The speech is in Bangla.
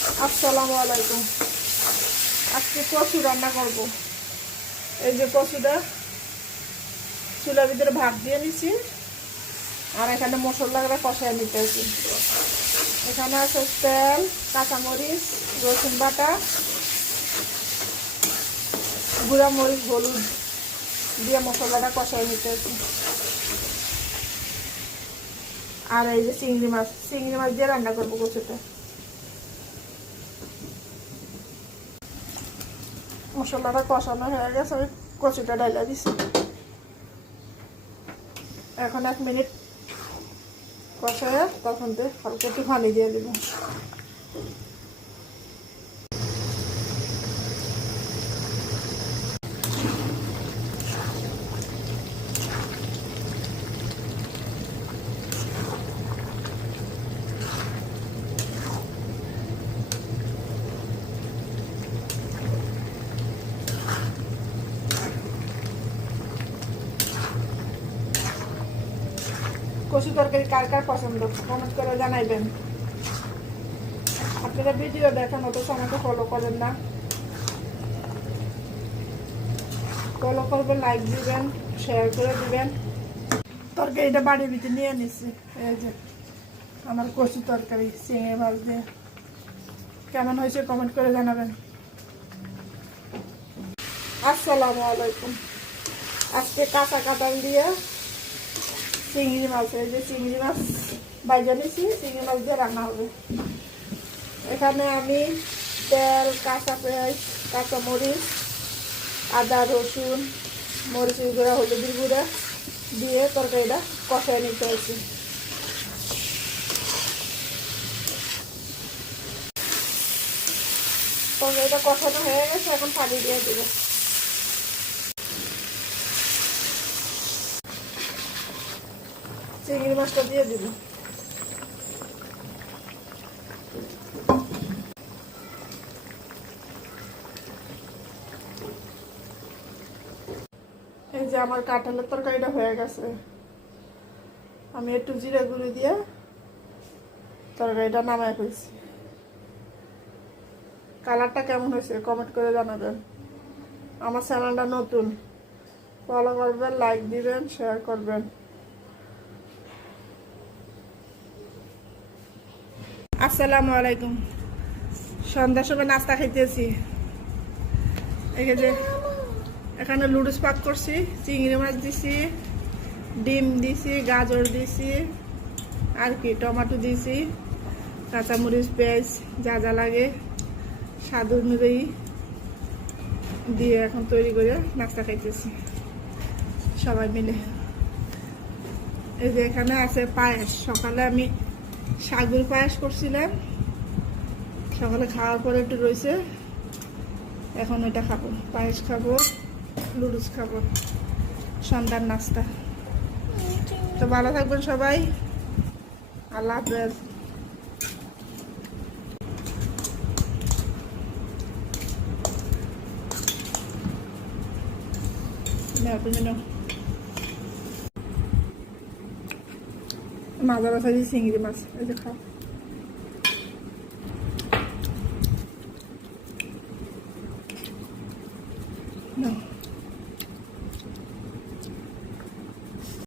আসসালামু আলাইকুম। আজকে কচু রান্না করব। এই যে কচুটা চুলার ভিতরে ভাত দিয়ে নিছি, আর এখানে মশলাগুলো কষায় নিতেছি। এখানে আছে তেল, কাঁচামরিচ, রসুন বাটা, গুঁড়া মরিচ, হলুদ দিয়ে মশলাটা কষায় নিতেছি। আর এই যে চিংড়ি মাছ দিয়ে রান্না করবো কচুটা। মশলাটা কষানো হয়ে গেছে, আমি কচুটা ঢালা দিছি। এখন 1 মিনিট কষায় তখন হালকা একটু পানি দিয়ে দেব। কচু তরকারি কার কার পছন্দ কমেন্ট করে জানাইবেন। আপনারা ভিডিও দেখেন অথচ আমাকে ফলো করেন না। ফলো করবেন, লাইক দিবেন, শেয়ার করে দিবেন। তরকারিটা বাড়ির ভিতরে নিয়ে নিচ্ছি। এই যে আমার কচু তরকারি চিংড়ি মাছ দিয়ে। কেমন হয়েছে কমেন্ট করে জানাবেন। আসসালামু আলাইকুম। আজকে কাঁচা কাঁঠাল দিয়ে চিংড়ি মাছ, এই যে চিংড়ি মাছ বাইজা নিয়েছি, চিংড়ি মাছ দিয়ে রান্না হবে। এখানে আমি তেল, কাঁচা পেঁয়াজ, কাঁচামরিচ, আদা, রসুন, মরিচের গুঁড়া, হলুদের গুঁড়া দিয়ে তরকারিটা কষায় নিতে হয়েছি। তরকারিটা কষানো হয়ে গেছে, এখন পানি দিয়ে দেবো। চিংড়ি মাছটা দিয়ে দিব। এই যে আমার কাঁঠালের তরকারিটা হয়ে গেছে। আমি একটু জিরা গুঁড়ি দিয়ে তরকারিটা নামায় ফেলছি। কালারটা কেমন হয়েছে কমেন্ট করে জানাবেন। আমার চ্যানেলটা নতুন, ফলো করবেন, লাইক দিবেন, শেয়ার করবেন। আসসালামু আলাইকুম। সন্ধ্যার সময় নাস্তা খাইতেছি। এই যে এখানে লুডুস পাক করছি, চিংড়ি মাছ দিছি, ডিম দিছি, গাজর দিছি, আর কি টমেটো দিছি, কাঁচামরিচ, পেঁয়াজ যা যা লাগে স্বাদ অনুযায়ী দিয়ে এখন তৈরি করে নাস্তা খাইতেছি সবাই মিলে। এই যে এখানে আছে পায়েস। সকালে আমি সাগুর পায়েস করছিলাম, সকালে খাওয়ার পরে একটু রয়েছে, এখন ওইটা খাবো। পায়েস খাবো, লুডুস খাবো, সন্ধ্যার নাস্তা। তো ভালো থাকবেন সবাই, আল্লাহ হাফেজ। মাজা বাছা দিয়ে চিংড়ি মাছ, এই যে খাও।